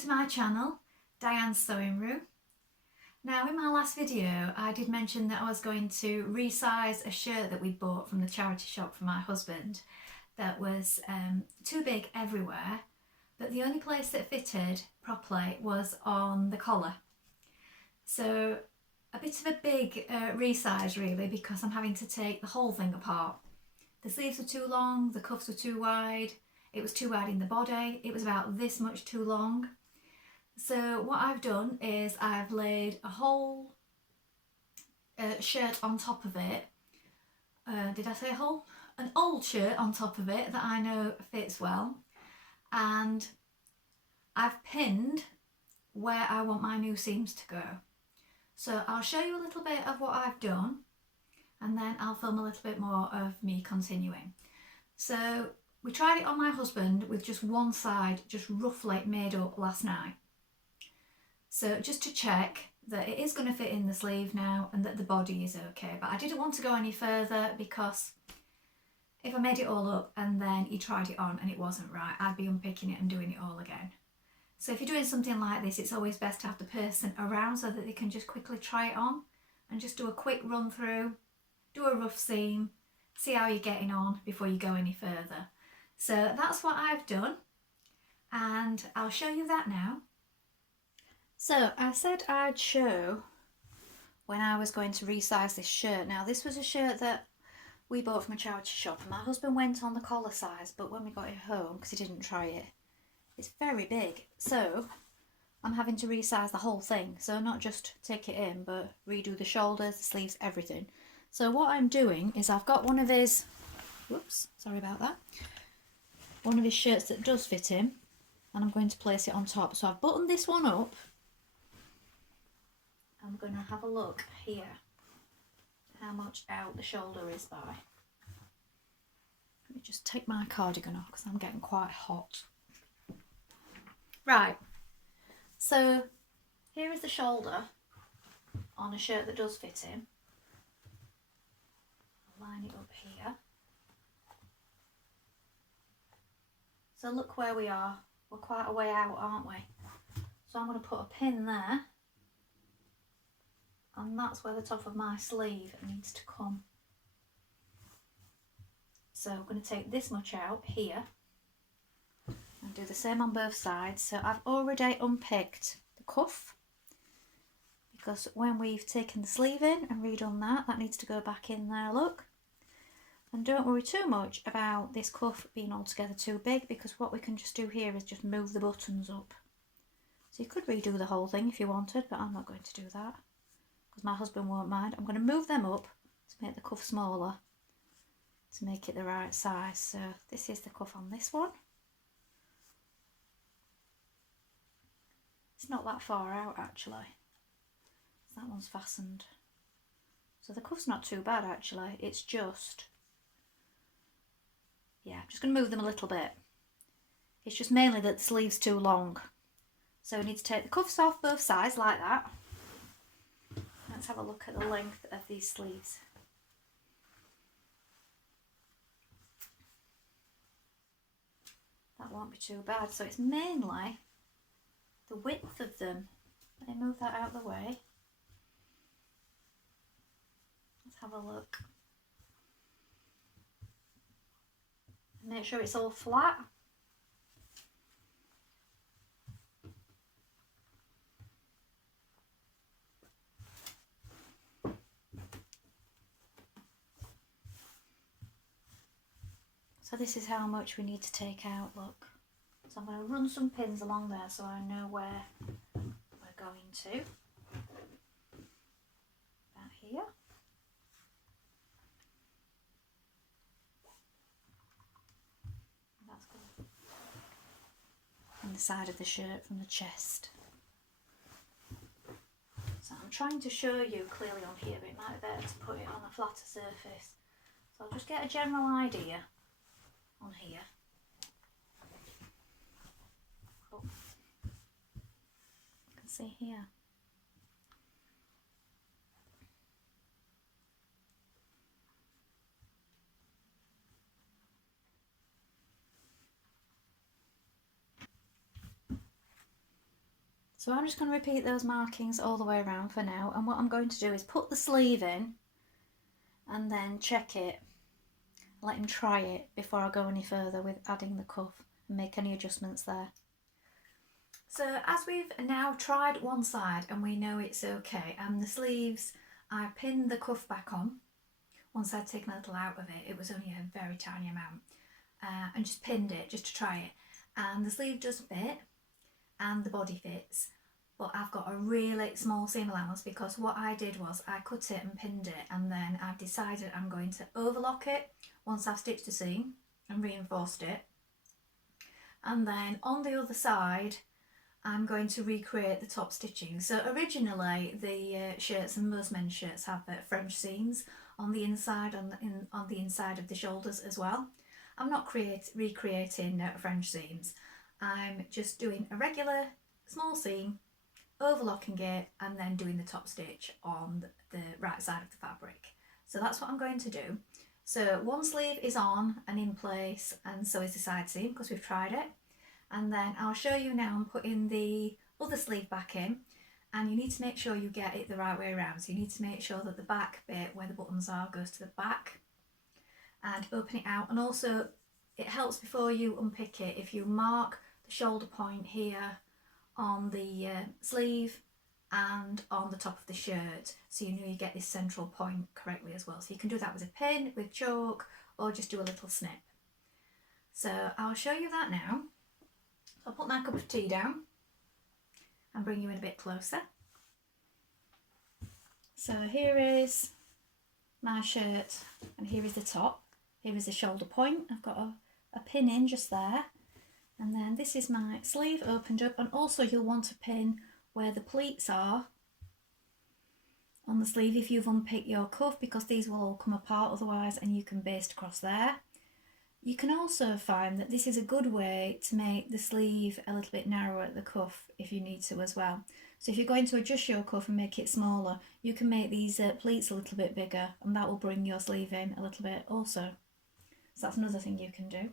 to my channel, Diane's Sewing Room. Now in my last video I did mention that I was going to resize a shirt that we bought from the charity shop for my husband that was too big everywhere, but the only place that fitted properly was on the collar. So a bit of a big resize really, because I'm having to take the whole thing apart. The sleeves were too long, the cuffs were too wide, it was too wide in the body, it was about this much too long. So what I've done is I've laid a whole shirt on top of it. Did I say whole? An old shirt on top of it that I know fits well. And I've pinned where I want my new seams to go. So I'll show you a little bit of what I've done and then I'll film a little bit more of me continuing. So we tried it on my husband with just one side just roughly made up last night. So just to check that it is going to fit in the sleeve now and that the body is okay. But I didn't want to go any further because if I made it all up and then he tried it on and it wasn't right, I'd be unpicking it and doing it all again. So if you're doing something like this, it's always best to have the person around so that they can just quickly try it on and just do a quick run through, do a rough seam, see how you're getting on before you go any further. So that's what I've done and I'll show you that now. So I said I'd show when I was going to resize this shirt. Now this was a shirt that we bought from a charity shop and my husband went on the collar size, but when we got it home, because he didn't try it, it's very big. So I'm having to resize the whole thing. So not just take it in, but redo the shoulders, the sleeves, everything. So what I'm doing is I've got one of his, whoops, sorry about that, one of his shirts that does fit him and I'm going to place it on top. So I've buttoned this one up. I'm going to have a look here how much out the shoulder is by. Let me just take my cardigan off because I'm getting quite hot. Right, so here is the shoulder on a shirt that does fit him. I'll line it up here. So look where we are. We're quite a way out, aren't we? So I'm going to put a pin there. And that's where the top of my sleeve needs to come. So I'm going to take this much out here and do the same on both sides. So I've already unpicked the cuff because when we've taken the sleeve in and redone that, that needs to go back in there, look. And don't worry too much about this cuff being altogether too big, because what we can just do here is just move the buttons up. So you could redo the whole thing if you wanted, but I'm not going to do that because my husband won't mind. I'm going to move them up to make the cuff smaller, to make it the right size. So this is the cuff on this one. It's not that far out actually. That one's fastened. So the cuff's not too bad actually. It's just, yeah, I'm just going to move them a little bit. It's just mainly that the sleeve's too long. So we need to take the cuffs off both sides like that. Let's have a look at the length of these sleeves. That won't be too bad. So it's mainly the width of them. Let me move that out of the way. Let's have a look. Make sure it's all flat. So this is how much we need to take out, look. So I'm going to run some pins along there so I know where we're going to. About here. That's good. On the side of the shirt from the chest. So I'm trying to show you clearly on here, but it might be better to put it on a flatter surface. So I'll just get a general idea on here. Oh. You can see here. So I'm just going to repeat those markings all the way around for now, and what I'm going to do is put the sleeve in and then check it, let him try it before I go any further with adding the cuff and make any adjustments there. So as we've now tried one side and we know it's okay, and the sleeves, I pinned the cuff back on once I'd taken a little out of it. It was only a very tiny amount, and just pinned it just to try it, and the sleeve does fit and the body fits, but I've got a really small seam allowance because what I did was I cut it and pinned it, and then I've decided I'm going to overlock it once I've stitched the seam and reinforced it, and then on the other side I'm going to recreate the top stitching. So originally the shirts, and most men's shirts, have French seams on the inside, on the inside of the shoulders as well. I'm not recreating French seams. I'm just doing a regular small seam, overlocking it, and then doing the top stitch on the right side of the fabric. So that's what I'm going to do. So one sleeve is on and in place, and so is the side seam because we've tried it. And then I'll show you now I'm putting the other sleeve back in, and you need to make sure you get it the right way around. So you need to make sure that the back bit where the buttons are goes to the back and open it out. And also it helps before you unpick it if you mark the shoulder point here on the sleeve and on the top of the shirt, so you know you get this central point correctly as well. So you can do that with a pin, with chalk, or just do a little snip. So I'll show you that now. I'll put my cup of tea down and bring you in a bit closer. So here is my shirt, and here is the top. Here is the shoulder point. I've got a pin in just there, and then this is my sleeve opened up, and also you'll want to pin where the pleats are on the sleeve if you've unpicked your cuff, because these will all come apart otherwise, and you can baste across there. You can also find that this is a good way to make the sleeve a little bit narrower at the cuff if you need to as well. So if you're going to adjust your cuff and make it smaller, you can make these pleats a little bit bigger, and that will bring your sleeve in a little bit also. So that's another thing you can do.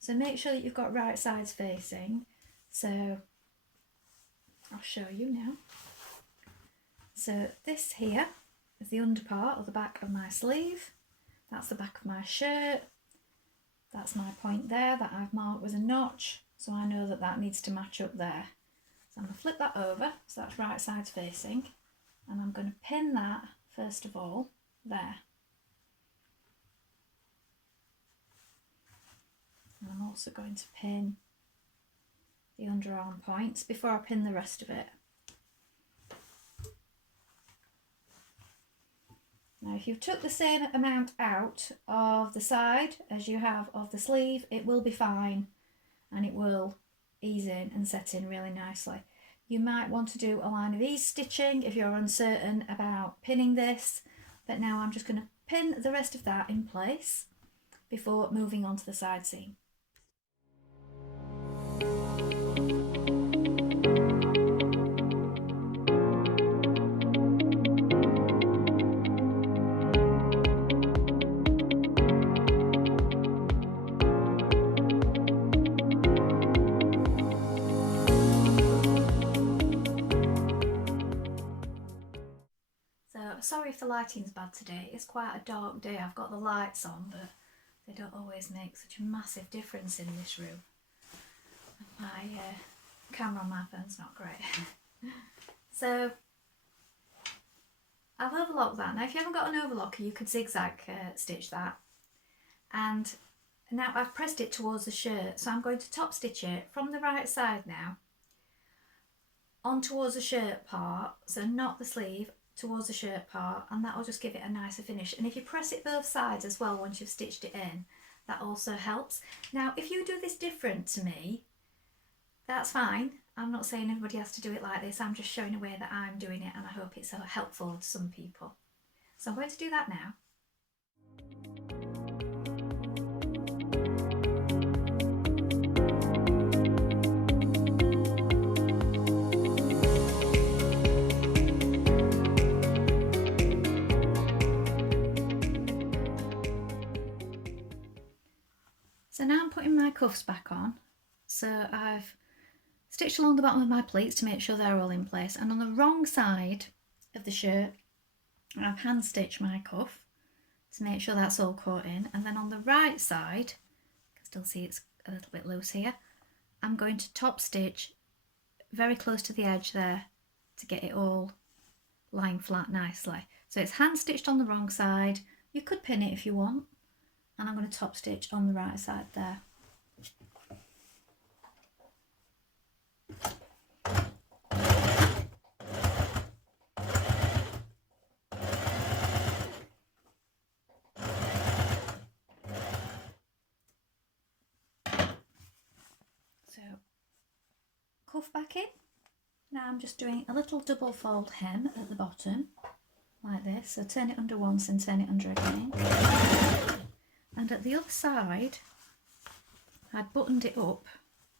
So make sure that you've got right sides facing. So I'll show you now. So this here is the under part or the back of my sleeve. That's the back of my shirt. That's my point there that I've marked with a notch, so I know that that needs to match up there. So I'm going to flip that over, so that's right sides facing, and I'm going to pin that first of all there. And I'm also going to pin the underarm points before I pin the rest of it. Now if you've took the same amount out of the side as you have of the sleeve, it will be fine and it will ease in and set in really nicely. You might want to do a line of ease stitching if you're uncertain about pinning this, but now I'm just going to pin the rest of that in place before moving on to the side seam. Sorry if the lighting's bad today. It's quite a dark day. I've got the lights on, but they don't always make such a massive difference in this room. My camera on my phone's not great. So I've overlocked that. Now if you haven't got an overlocker, you could zigzag stitch that. And now I've pressed it towards the shirt, so I'm going to top stitch it from the right side now on towards the shirt part, so not the sleeve, towards the shirt part, and that will just give it a nicer finish. And if you press it both sides as well once you've stitched it in, that also helps. Now if you do this different to me, that's fine. I'm not saying everybody has to do it like this. I'm just showing a way that I'm doing it, and I hope it's helpful to some people. So I'm going to do that now. So now I'm putting my cuffs back on. So I've stitched along the bottom of my pleats to make sure they're all in place, and on the wrong side of the shirt I've hand stitched my cuff to make sure that's all caught in, and then on the right side, you can still see it's a little bit loose here, I'm going to top stitch very close to the edge there to get it all lying flat nicely. So it's hand stitched on the wrong side, you could pin it if you want, and I'm going to top stitch on the right side there. So cuff back in. Now I'm just doing a little double fold hem at the bottom like this, so turn it under once and turn it under again. And at the other side I'd buttoned it up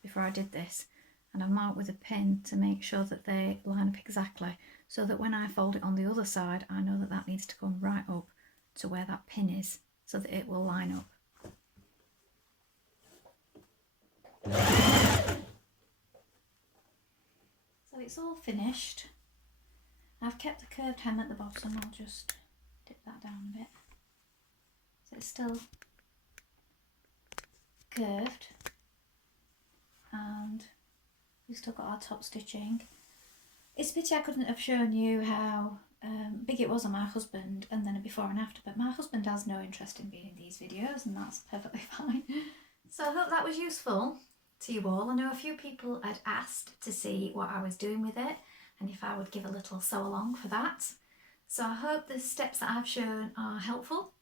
before I did this, and I've marked with a pin to make sure that they line up exactly, so that when I fold it on the other side I know that that needs to come right up to where that pin is, so that it will line up. So it's all finished. I've kept the curved hem at the bottom, I'll just dip that down a bit. So it's still curved, and we've still got our top stitching. It's a pity I couldn't have shown you how big it was on my husband and then a before and after, but my husband has no interest in being in these videos, and that's perfectly fine. So I hope that was useful to you all. I know a few people had asked to see what I was doing with it and if I would give a little sew along for that. So I hope the steps that I've shown are helpful.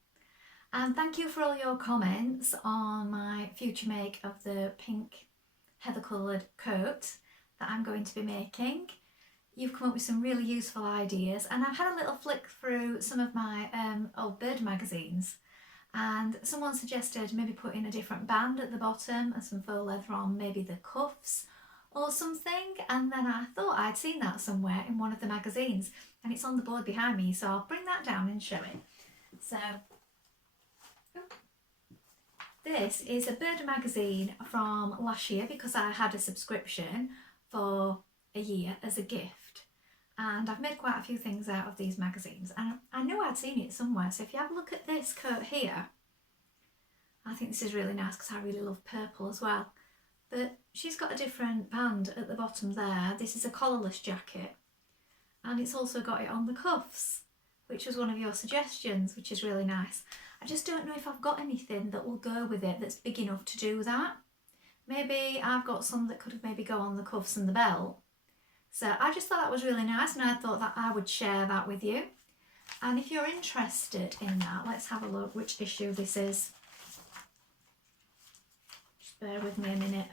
And thank you for all your comments on my future make of the pink heather coloured coat that I'm going to be making. You've come up with some really useful ideas, and I've had a little flick through some of my old bird magazines, and someone suggested maybe putting a different band at the bottom and some faux leather on maybe the cuffs or something, and then I thought I'd seen that somewhere in one of the magazines, and it's on the board behind me, so I'll bring that down and show it. So this is a bird magazine from last year, because I had a subscription for a year as a gift, and I've made quite a few things out of these magazines, and I knew I'd seen it somewhere. So if you have a look at this coat here, I think this is really nice because I really love purple as well, but she's got a different band at the bottom there. This is a collarless jacket, and it's also got it on the cuffs, which was one of your suggestions, which is really nice. I just don't know if I've got anything that will go with it that's big enough to do that. Maybe I've got some that could maybe go on the cuffs and the belt. So I just thought that was really nice, and I thought that I would share that with you. And if you're interested in that, let's have a look which issue this is. Just bear with me a minute.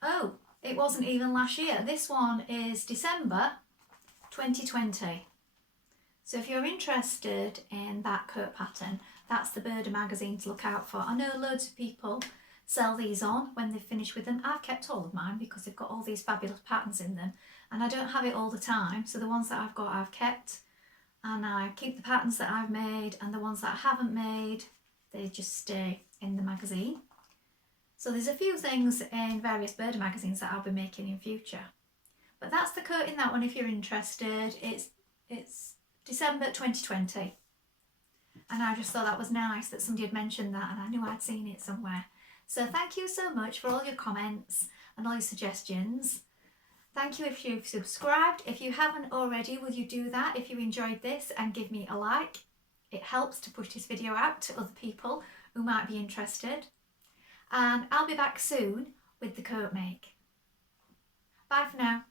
Oh, it wasn't even last year. This one is December 2020. So if you're interested in that coat pattern, that's the Birder magazine to look out for. I know loads of people sell these on when they've finished with them. I've kept all of mine because they've got all these fabulous patterns in them, and I don't have it all the time, so the ones that I've got I've kept, and I keep the patterns that I've made, and the ones that I haven't made, they just stay in the magazine. So there's a few things in various Birder magazines that I'll be making in future, but that's the coat in that one if you're interested. It's December 2020, and I just thought that was nice that somebody had mentioned that, and I knew I'd seen it somewhere. So thank you so much for all your comments and all your suggestions. Thank you if you've subscribed. If you haven't already, will you do that if you enjoyed this and give me a like? It helps to push this video out to other people who might be interested. And I'll be back soon with the coat make. Bye for now.